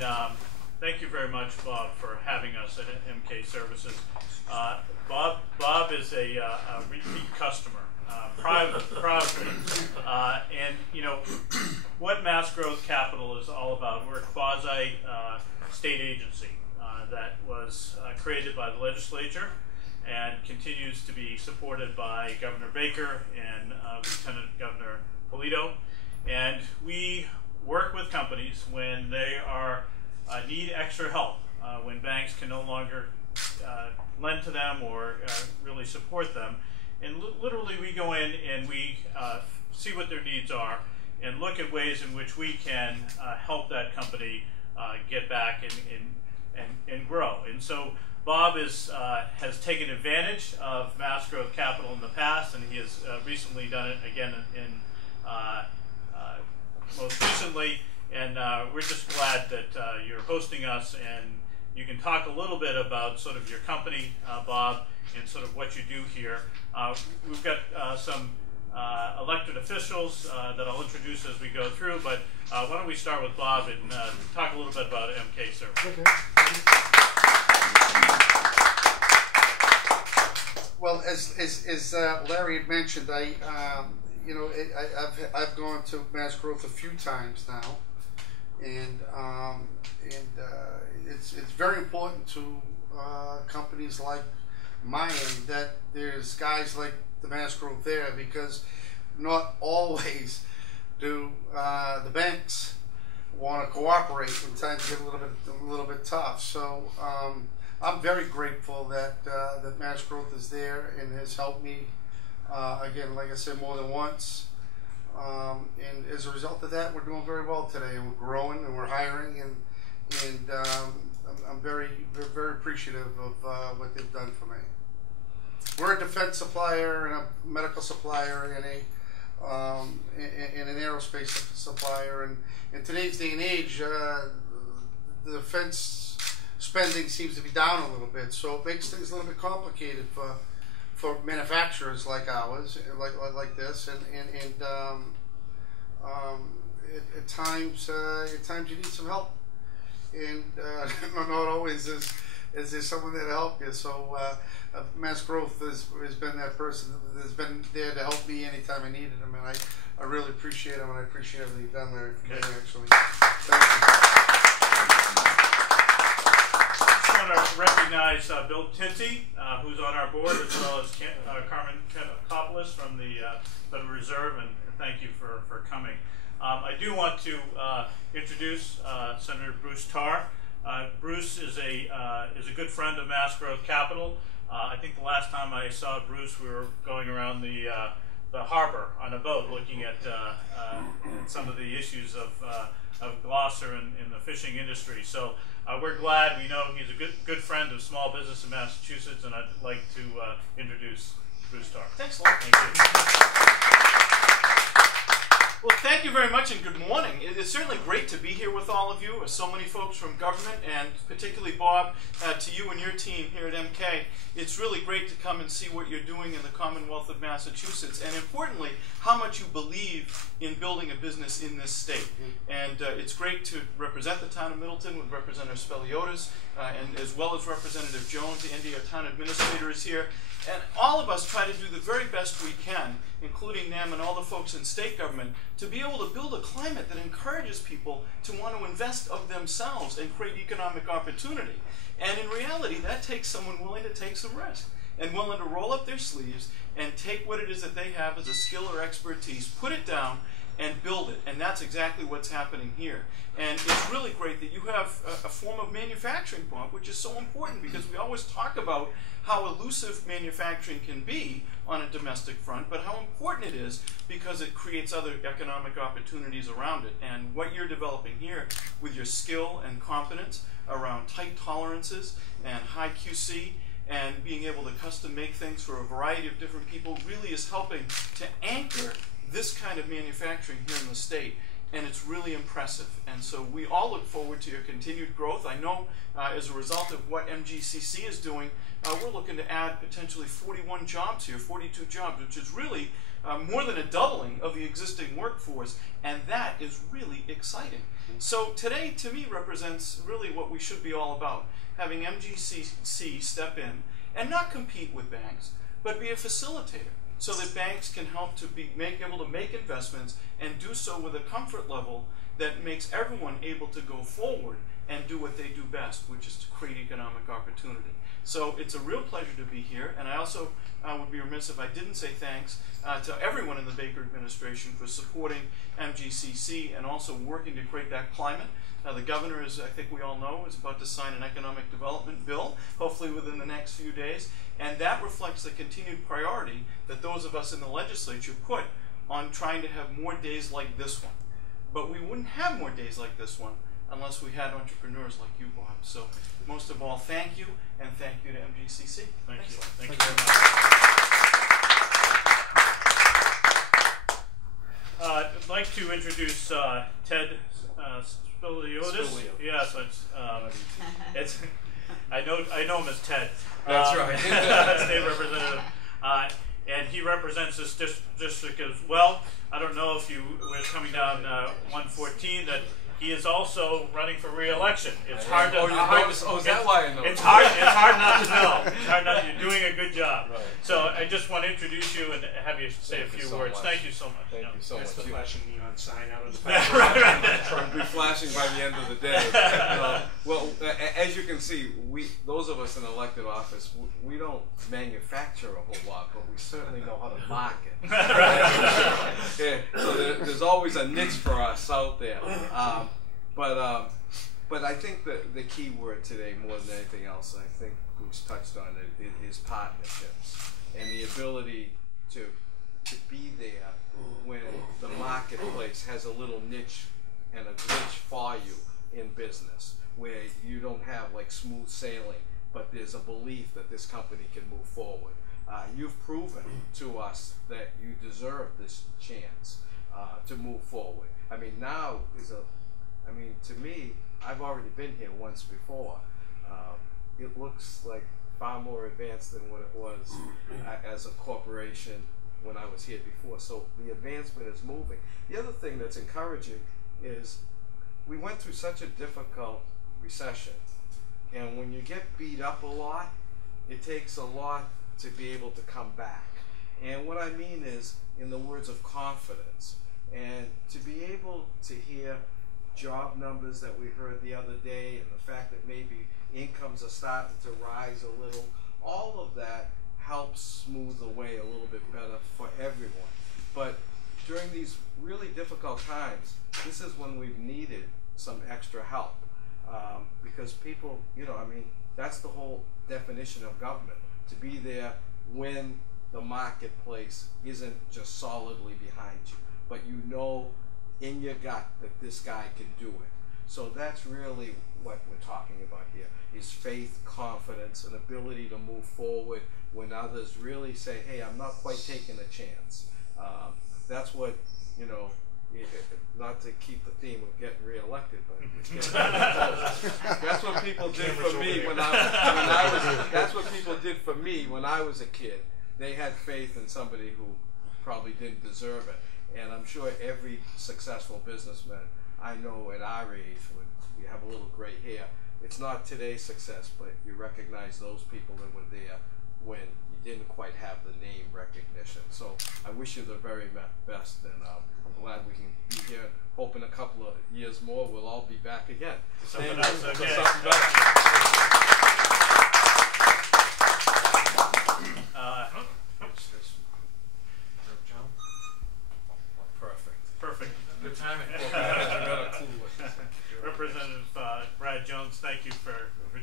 And thank you very much, Bob, for having us at MK Services. Bob is a repeat customer, proudly. And you know what Mass Growth Capital is all about. We're a quasi state agency that was created by the legislature and continues to be supported by Governor Baker and Lieutenant Governor Polito. And we work with companies when they are need extra help, when banks can no longer lend to them or really support them. And literally we go in and we see what their needs are and look at ways in which we can help that company get back and grow. And so Bob has taken advantage of Mass Growth Capital in the past, and he has recently done it again most recently. And we're just glad that you're hosting us, and you can talk a little bit about sort of your company, Bob, and sort of what you do here. We've got some elected officials that I'll introduce as we go through, but why don't we start with Bob and talk a little bit about MK Services. Okay. Well, as Larry had mentioned, I've gone to Mass Growth a few times now, and it's very important to companies like mine that there's guys like the Mass Growth there, because not always do the banks want to cooperate when times get a little bit tough. So I'm very grateful that that Mass Growth is there and has helped me again, like I said, more than once. And as a result of that, we're doing very well today, and we're growing and we're hiring, and I'm very appreciative of what they've done for me. We're a defense supplier and a medical supplier and an aerospace supplier, and in today's day and age, the defense spending seems to be down a little bit, so it makes things a little bit complicated for manufacturers like ours, like this, and at times you need some help, and not always is there someone there to help you. So Mass Growth has been that person that's been there to help me anytime I needed them, and I really appreciate them, and I appreciate everything you've done, Larry, for me, actually. Thank you. I want to recognize Bill Tinty, who's on our board, as well as Carmen Kopolis from the Federal Reserve, and thank you for coming. I do want to introduce Senator Bruce Tarr. Bruce is a good friend of Mass Growth Capital. I think the last time I saw Bruce, we were going around the harbor on a boat, looking at some of the issues of Gloucester and the fishing industry. So we're glad. We know he's a good friend of small business in Massachusetts, and I'd like to introduce Bruce Tarr. Thanks a lot. Thank you. Well, thank you very much, and good morning. It is certainly great to be here with all of you, so many folks from government, and particularly Bob, to you and your team here at MK. It's really great to come and see what you're doing in the Commonwealth of Massachusetts, and importantly, how much you believe in building a business in this state. And it's great to represent the town of Middleton with Representative Speliotis, and as well as Representative Jones. Andy, our town administrator, is here. And all of us try to do the very best we can, including NAM and all the folks in state government, to be able to build a climate that encourages people to want to invest of themselves and create economic opportunity. And in reality, that takes someone willing to take some risk and willing to roll up their sleeves and take what it is that they have as a skill or expertise, put it down, and build it. And that's exactly what's happening here. And it's really great that you have a form of manufacturing, Bob, which is so important, because we always talk about how elusive manufacturing can be on a domestic front, but how important it is because it creates other economic opportunities around it. And what you're developing here with your skill and competence around tight tolerances and high QC and being able to custom make things for a variety of different people really is helping to anchor this kind of manufacturing here in the state. And it's really impressive. And so we all look forward to your continued growth. I know as a result of what MGCC is doing, we're looking to add potentially 41 jobs here, 42 jobs, which is really more than a doubling of the existing workforce, and that is really exciting. So today, to me, represents really what we should be all about, having MGCC step in and not compete with banks, but be a facilitator, so that banks can help to be able to make investments and do so with a comfort level that makes everyone able to go forward and do what they do best, which is to create economic opportunity. So it's a real pleasure to be here, and I also would be remiss if I didn't say thanks to everyone in the Baker administration for supporting MGCC and also working to create that climate. The governor, as I think we all know, is about to sign an economic development bill, hopefully within the next few days, and that reflects the continued priority that those of us in the legislature put on trying to have more days like this one. But we wouldn't have more days like this one unless we had entrepreneurs like you, Bob. So most of all, thank you, and thank you to MGCC. Thank you. Excellent. Thank you very much. I'd like to introduce Ted Spiliotis. Yes, it's I know him as Ted. That's right. State representative, and he represents this district as well. I don't know if you were coming down 114 that he is also running for re-election. It's hard to. Is that why I know? It's hard not to know. It's hard not. You're doing a good job. Right. So I just want to introduce you and have you say a few words. Thank you so much. Thank you so much. That's the flashing neon sign out of the I'll be flashing by the end of the day. Well, as you can see, those of us in elected office, we don't manufacture a whole lot, but we certainly know how to market. Yeah, so there's always a niche for us out there. But I think the key word today, more than anything else, I think Bruce touched on it, is partnerships and the ability to be there when the marketplace has a little niche and a glitch for you in business, where you don't have like smooth sailing, but there's a belief that this company can move forward. You've proven to us that you deserve this chance to move forward. I mean, now to me, I've already been here once before. It looks like far more advanced than what it was as a corporation when I was here before. So the advancement is moving. The other thing that's encouraging is we went through such a difficult recession, and when you get beat up a lot, it takes a lot to be able to come back. And what I mean is, in the words of confidence, and to be able to hear job numbers that we heard the other day, and the fact that maybe incomes are starting to rise a little, all of that helps smooth the way a little bit better for everyone. But during these really difficult times, this is when we've needed some extra help, because people, that's the whole definition of government, to be there when the marketplace isn't just solidly behind you, but you know in your gut that this guy can do it. So that's really what we're talking about here, is faith, confidence, and ability to move forward when others really say, hey, I'm not quite taking a chance. That's what, not to keep the theme of getting reelected, but it's getting that's what people did for me that's what people did for me when I was a kid. They had faith in somebody who probably didn't deserve it. And I'm sure every successful businessman I know at our age, when you have a little gray hair, it's not today's success, but you recognize those people that were there when you didn't quite have the name recognition. So I wish you the very best, and I'm glad we can be here. Hope in a couple of years more we'll all be back again. Something else, okay. Something better. Perfect. Good timing. Representative Brad Jones, thank you for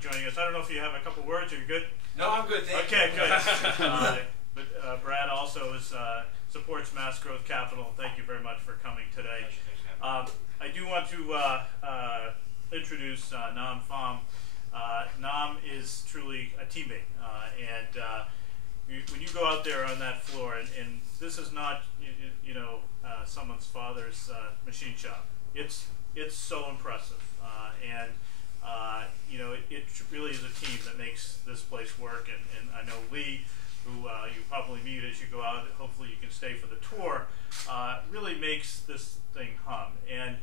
joining us. I don't know if you have a couple words. Are you good? No, I'm good. Thank you. Okay, good. But Brad also supports Mass Growth Capital. Thank you very much for coming today. I do want to introduce Nam Pham. Nam is truly a teammate, and when you go out there on that floor, and this is not someone's father's machine shop. It's so impressive, and it really is a team that makes this place work. And I know Lee who you probably meet as you go out. Hopefully you can stay for the tour, really makes this thing hum. And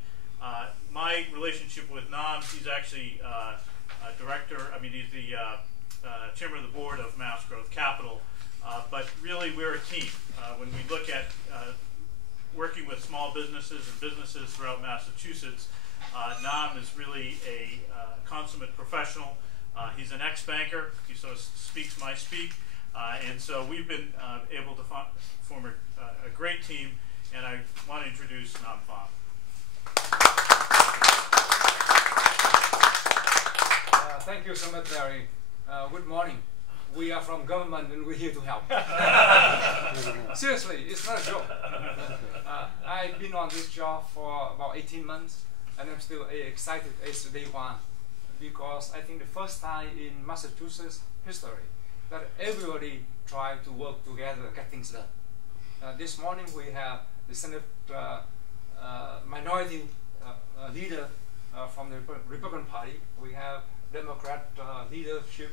my relationship with Nam, he's actually he's the chairman of the board of Mass Growth Capital. But really, we're a team. When we look at working with small businesses and businesses throughout Massachusetts, Nam is really a consummate professional. He's an ex-banker. He sort of speaks my speak. And so we've been able to form a great team, and I want to introduce Nam Pham. Thank you so much, Larry. Good morning. We are from government and we're here to help. Seriously, it's not a joke. I've been on this job for about 18 months, and I'm still excited as day one, because I think the first time in Massachusetts history that everybody tried to work together and get things done. This morning we have the Senate minority leader from the Republican Party. We have Democrat leadership.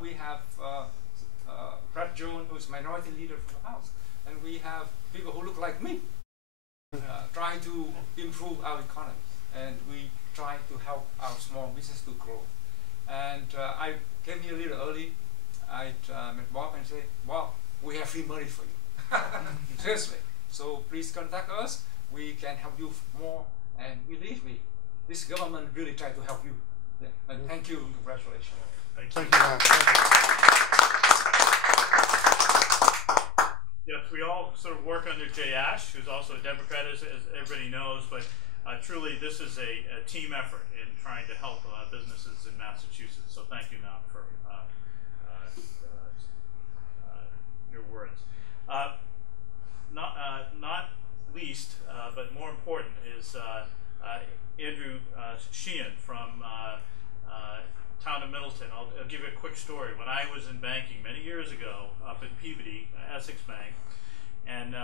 We have Brad Jones, who's minority leader from the House. And we have people who look like me, trying to improve our economy. And we try to help our small business to grow. And I came here a little early. I met Bob and said, Bob, we have free money for you. Seriously. So please contact us. We can help you more. And believe me, this government really tried to help you. Yeah. And thank you and congratulations. Thank you, Matt. Yes, we all sort of work under Jay Ash, who's also a Democrat, as everybody knows, but truly this is a team effort in trying to help businesses in Massachusetts. So thank you, Nam, for your words. Not least, but more important, is Andrew Sheehan from town of Middleton. I'll give you a quick story. When I was in banking many years ago up in Peabody, Essex Bank, and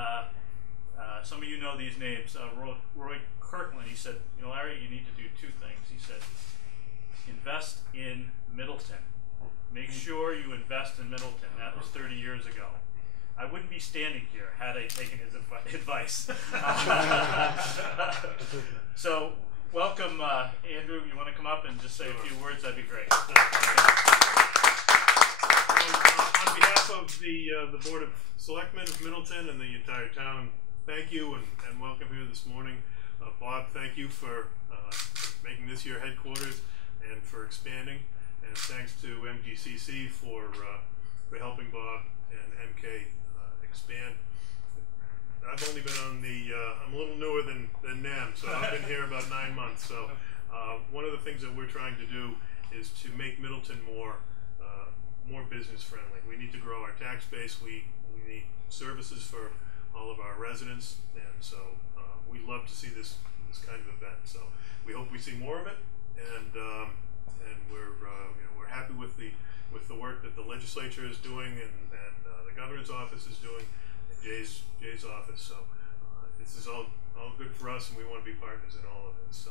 some of you know these names, Roy Kirkland, he said, you know, Larry, you need to do two things. He said, invest in Middleton. Make sure you invest in Middleton. That was 30 years ago. I wouldn't be standing here had I taken his advice. So, welcome, Andrew. You want to come up and just say a few words? That'd be great. On behalf of the Board of Selectmen of Middleton and the entire town, thank you and welcome here this morning. Bob, thank you for making this your headquarters and for expanding. And thanks to MGCC for helping Bob and MK expand. I've only been on I'm a little newer than Nam, so I've been here about 9 months. So one of the things that we're trying to do is to make Middleton more business friendly. We need to grow our tax base. We need services for all of our residents, and so we love to see this kind of event. So we hope we see more of it, and we're happy with the work that the legislature is doing and the governor's office is doing. Jay's office, so this is all good for us, and we want to be partners in all of this. So